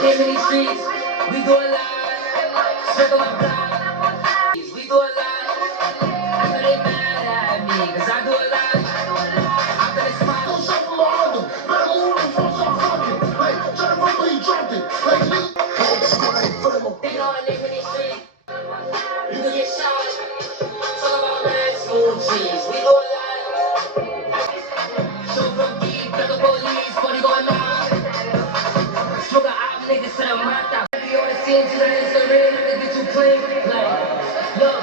many streets, we do a lot. Circle my block, we do a lot. I know they mad at me, cause I do a lot. I'm gonna smile. Don't shut from behind them. Better move and fuck some fucking. Like, try to run where you dropped it. Like, nigga. They know I live in these streets. You can get shot. Talk about rats, moon trees. We do a lot. So from deep, like the police, money going on. Smoke a op, niggas to the mata. Be on the scene, to the Instagram, I can get you clean. Like, look,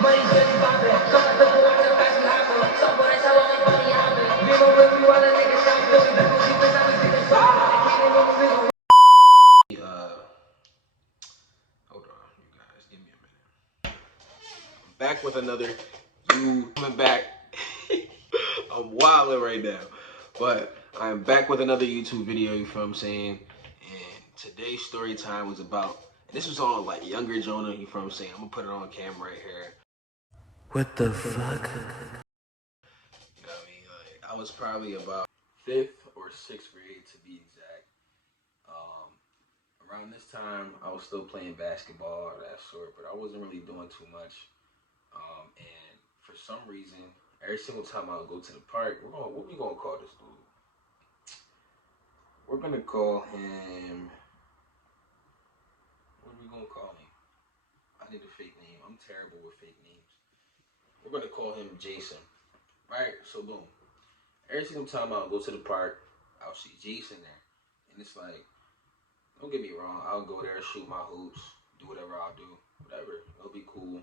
money good, poppin'. Couple rounds of fast and hoppin'. Some boy, that's how long they money hoppin'. We gon' whip you while the niggas stop doing. Back on you, cause I be feelin' so. They can't even we gon' hold on, you guys, give me a minute. I'm back with another coming back. I'm wilding right now, but I'm back with another YouTube video. You feel what I'm saying? And today's story time was about, and this was all like younger Jonah. You feel what I'm saying? I'm gonna put it on camera right here. What the fuck? You know what I mean? Like, I was probably about 5th or 6th grade to be exact. Around this time, I was still playing basketball or that sort, but I wasn't really doing too much. And for some reason, every single time I would go to the park, what we gonna call this dude? We're gonna call him. What are we gonna call him? I need a fake name. I'm terrible with fake names. We're gonna call him Jason. Right? So boom. Every single time I would go to the park, I'll see Jason there. And it's like, don't get me wrong, I'll go there, shoot my hoops, do whatever I'll do. Whatever. It'll be cool.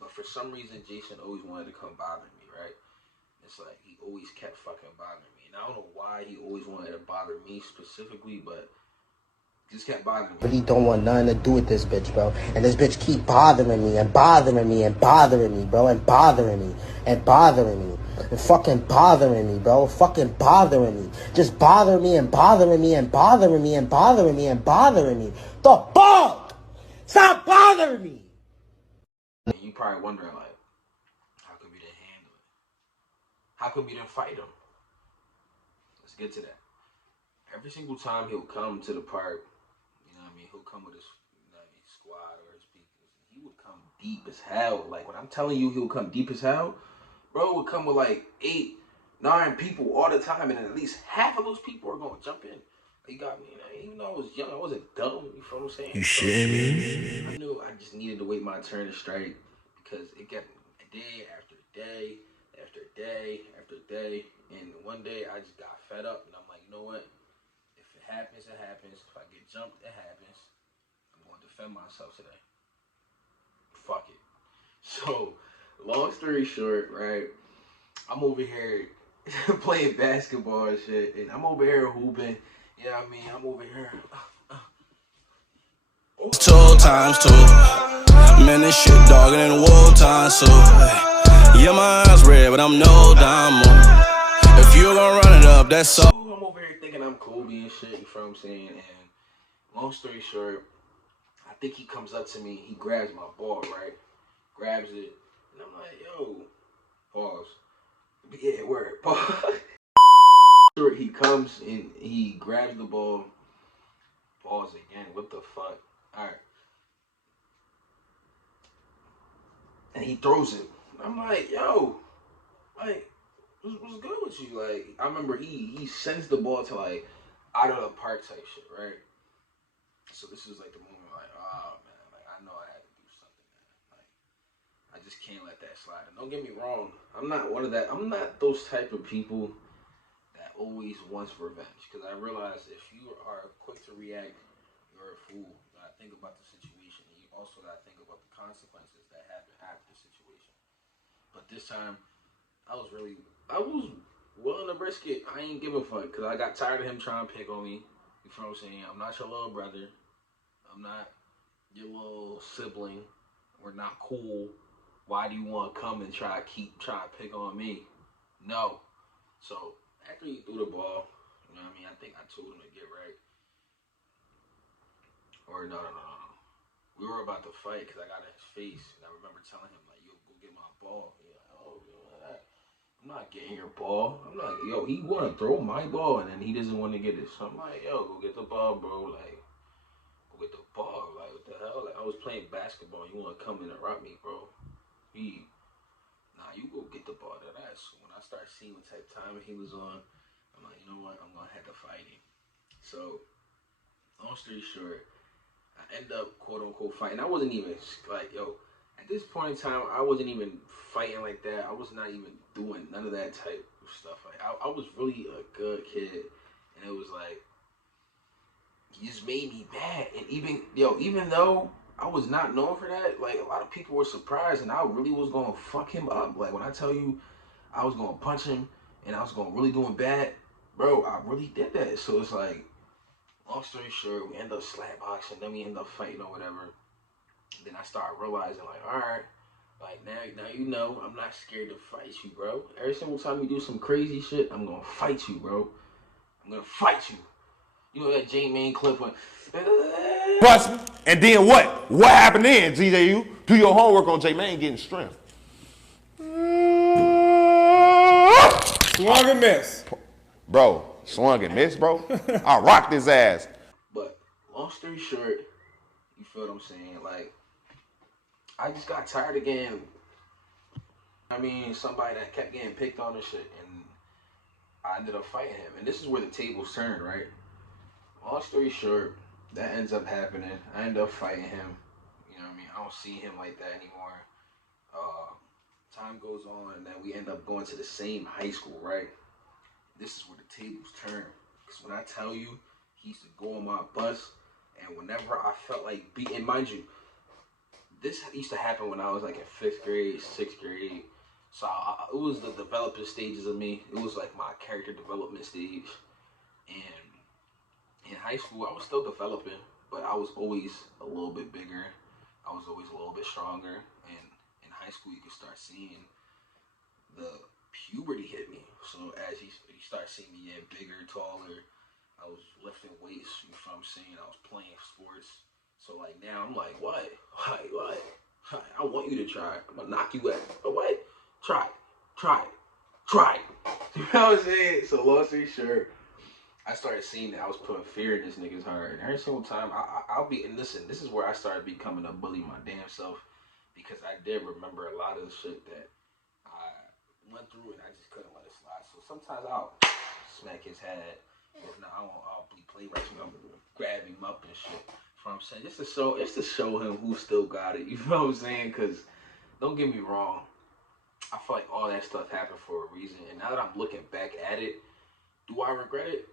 But for some reason, Jason always wanted to come bother me, right? It's like he always kept fucking bothering me. And I don't know why he always wanted to bother me specifically, but he just kept bothering me. Really don't want nothing to do with this bitch, bro. And this bitch keep bothering me and bothering me and bothering me, bro. And bothering me and bothering me. And fucking bothering me, bro. Fucking bothering me. Just bothering me and bothering me and bothering me and bothering me and bothering me. The fuck? Stop bothering me! And you probably wondering, like, how come you didn't handle it? How come you didn't fight him? Let's get to that. Every single time he'll come to the park, you know what I mean, he'll come with his, you know what I mean, squad or his people. He would come deep as hell. Like, when I'm telling you he'll come deep as hell, bro would come with like 8, 9 people all the time, and then at least half of those people are gonna jump in. You got me, even though I was young, I wasn't dumb, you feel what I'm saying? You shitting me? I knew I just needed to wait my turn to strike, because it kept day after day, after day, after day, and one day I just got fed up, and I'm like, you know what? If it happens, it happens. If I get jumped, it happens. I'm going to defend myself today. Fuck it. So, long story short, right? I'm over here playing basketball and shit, and I'm over here hooping. You know what I mean? I'm over here. 2 times 2. Man, this shit dogging in the war time, so yeah, my eyes red, but I'm no dime. If you gonna run it up, that's all. I'm over here thinking I'm Kobe and shit, you feel what I'm saying? And long story short, I think he comes up to me, he grabs my ball, right? Grabs it, and I'm like, yo, pause. Yeah, word, pause. He comes and he grabs the ball, pause again, what the fuck? Alright. And he throws it. I'm like, yo, like, what's good with you? Like, I remember he sends the ball to like out of the park type shit, right? So this is like the moment, like, oh man, like I know I had to do something, man. Like, I just can't let that slide. And don't get me wrong, I'm not those type of people that always wants revenge. Because I realize if you are quick to react, you're a fool. You gotta think about the situation. And you also gotta think about the consequences that happen after the situation. But this time, I was willing to risk it. I ain't give a fuck. Because I got tired of him trying to pick on me. You feel what I'm saying? I'm not your little brother. I'm not your little sibling. We're not cool. Why do you want to come and try to pick on me? No. So, after he threw the ball, you know what I mean? I think I told him to get right. Or no. We were about to fight because I got in his face. And I remember telling him, like, yo, go get my ball. He's like, oh, you know that. I'm not getting your ball. I'm like, yo, he want to throw my ball, and then he doesn't want to get it. So I'm like, yo, go get the ball, bro. Like, with the ball. Like, what the hell? Like, I was playing basketball. You want to come interrupt me, bro? Nah, you go get the ball. So when I started seeing what type of time he was on, I'm like, you know what? I'm going to have to fight him. So, long story short, I end up, quote unquote, fighting. I wasn't even, like, yo, at this point in time, I wasn't even fighting like that. I was not even doing none of that type of stuff. Like, I was really a good kid. And it was like, he just made me mad. And even though I was not known for that, like, a lot of people were surprised, and I really was going to fuck him up. Like, when I tell you I was going to punch him, and I was going to really doing bad, bro, I really did that. So it's like, long story short, we end up slap boxing, then we end up fighting or whatever. Then I started realizing, like, all right, like, now you know I'm not scared to fight you, bro. Every single time you do some crazy shit, I'm going to fight you, bro. I'm going to fight you. You know that J-Man clip when... Bust me. And then what? What happened then, GJU? Do your homework on J-Man getting strength. Swung and miss. Bro, swung and missed, bro. I rocked his ass. But long story short, you feel what I'm saying? Like, I just got tired of getting... somebody that kept getting picked on and shit. And I ended up fighting him. And this is where the tables turned, right? Long story short, that ends up happening. I end up fighting him. You know what I mean? I don't see him like that anymore. Time goes on, and then we end up going to the same high school, right? This is where the tables turn. Because when I tell you, he used to go on my bus, and whenever I felt like beating, mind you, this used to happen when I was like in 5th grade, 6th grade. So it was the developing stages of me. It was like my character development stage. And in high school, I was still developing, but I was always a little bit bigger. I was always a little bit stronger. And in high school, you could start seeing the puberty hit me. So as you start seeing me getting bigger, taller, I was lifting weights, you know what I'm saying? I was playing sports. So like now I'm like, what? What? I want you to try. I'm gonna knock you out. But what? Try. You know what I'm saying? So long story short, I started seeing that I was putting fear in this nigga's heart. And every single time I'll be, and listen, this is where I started becoming a bully my damn self, because I did remember a lot of the shit that I went through and I just couldn't let it slide. So sometimes I'll smack his head. If not, I'll be play wrestling. I'm gonna grab him up and shit. That's what I'm saying. Just to show him who still got it. You know what I'm saying? Because don't get me wrong, I feel like all that stuff happened for a reason. And now that I'm looking back at it, do I regret it?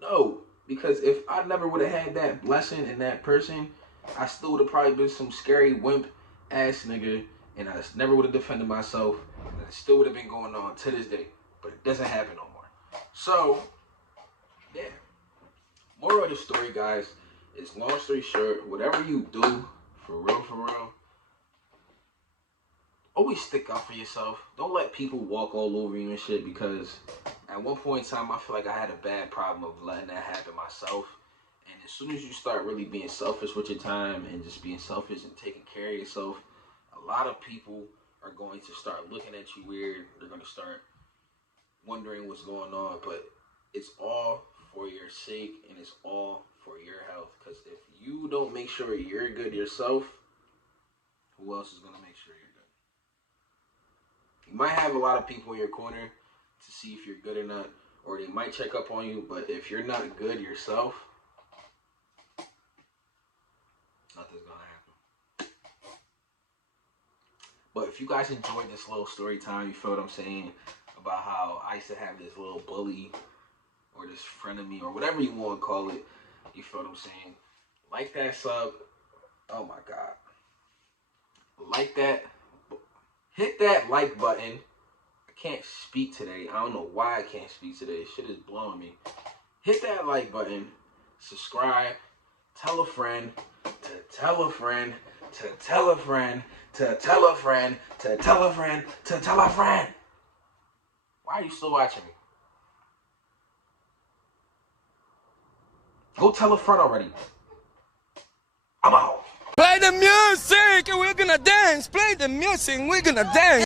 No, because if I never would have had that blessing in that person, I still would have probably been some scary wimp ass nigga, and I never would have defended myself, and it still would have been going on to this day. But it doesn't happen no more. So, yeah. Moral of the story, guys, is long story short, whatever you do, for real, always stick up for yourself. Don't let people walk all over you and shit, because at one point in time, I feel like I had a bad problem of letting that happen myself. And as soon as you start really being selfish with your time and just being selfish and taking care of yourself, a lot of people are going to start looking at you weird. They're going to start wondering what's going on. But it's all for your sake, and it's all for your health. Because if you don't make sure you're good yourself, who else is going to make sure you're good? You might have a lot of people in your corner to see if you're good or not, or they might check up on you, but if you're not good yourself, nothing's gonna happen. But if you guys enjoyed this little story time, you feel what I'm saying, about how I used to have this little bully, or this frenemy, or whatever you want to call it, you feel what I'm saying, like that sub, oh my god, like that, hit that like button. I can't speak today. I don't know why I can't speak today. Shit is blowing me. Hit that like button. Subscribe. Tell a friend. To tell a friend. To tell a friend. To tell a friend. To tell a friend. To tell a friend. Why are you still watching me? Go tell a friend already. I'm out. Play the music and we're gonna dance. Play the music and we're gonna dance.